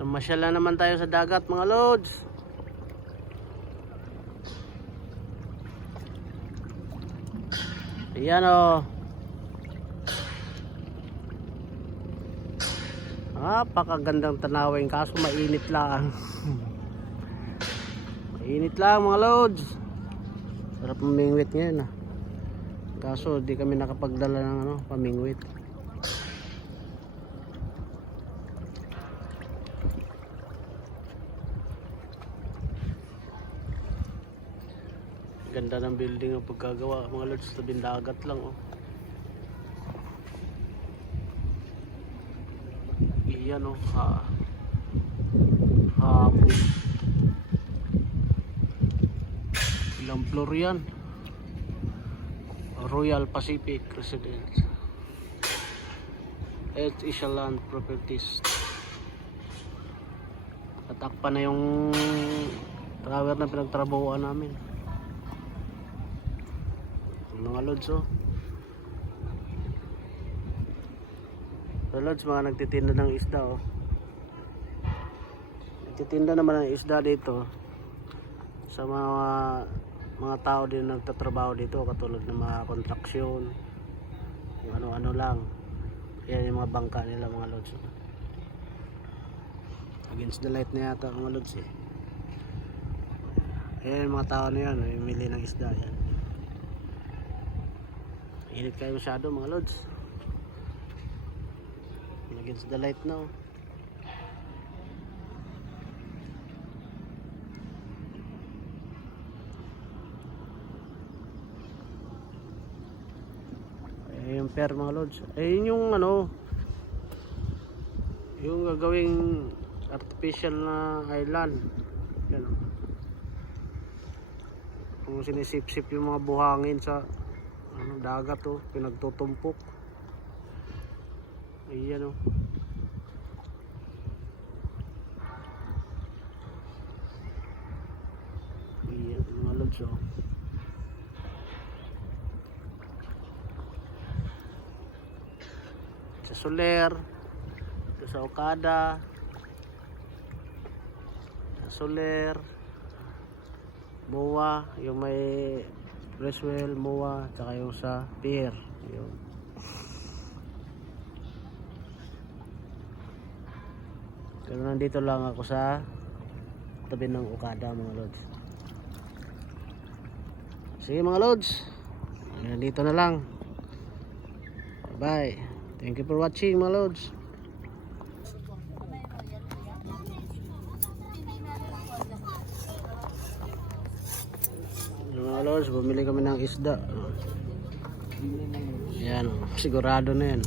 Namasyal na naman tayo sa dagat mga lods. Ayan o. Napakagandang tanawin kaso mainit lang. Mainit lang mga lods. Sarap mamingwit ngayon ah. Kaso di kami nakapagdala ng pamingwit. Ganda ng building ang pagkagawa mga lods, tabing dagat lang oh. Iyan oh, ilang floor yan? Royal Pacific Residence at Island Properties. Tatakpan na yung tower na pinagtrabahuan namin mga lods oh. So lods, mga nagtitinda ng isda oh. Nagtitinda naman ng isda dito sa mga tao din nagtatrabaho dito, katulad ng mga kontraksyon, yung ano-ano lang. Yan yung mga bangka nila mga lods oh. Against the light na yata mga lods eh. Ayan yung mga tao na yan, mili ng isda yan. Init kayo masyado mga lods. Against the light now. Yung pier mga lods. Ayun yung yung gagawing artificial na island. Yan o. Kung sinisip-sip yung mga buhangin sa dagat oh, pinagtutumpok. Ayan oh. Ayan mga lods oh. Sa Soler, sa Okada, sa Soler, MOA, yung may Creswell, MOA, tsaka yung sa pier. Yun. Pero nandito lang ako sa tabi ng Okada mga lods. Sige mga lods, nandito na lang. Bye. Thank you for watching mga lods. Mga lods, bumili kami ng isda. Yan, sigurado na yan.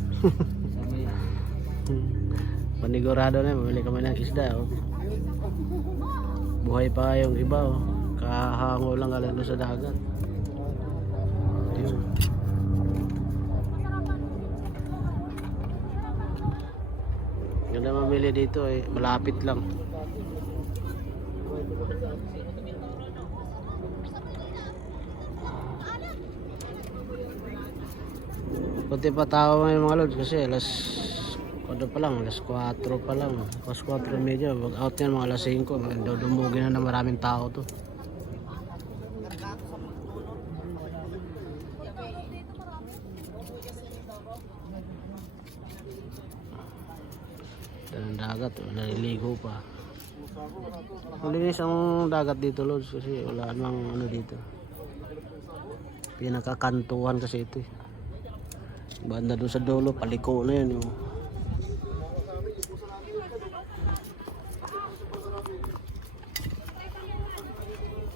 Panigurado na yan, bumili kami ng isda. Oh. Buhay pa yung iba. Oh. Kahango lang galing sa dagat. Yun. Ganda mamili dito eh, malapit lang. Kunti pa tao ngayon mga lods kasi alas 4 pa lang, alas 4 pa lang, alas 4 medyo, mag out yan mga alas 5, dumugin na maraming tao to. Ang dagat, naliligo pa. Malinis ang dagat dito lods kasi wala namang dito. Pinakakantuhan kasi ito eh. Banda doon sa dulo, paliko na yun.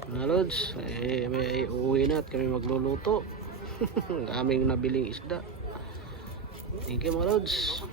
Na lods, may uuwi na at kami magluluto. Ang aming nabiling isda. Thank you mga lods.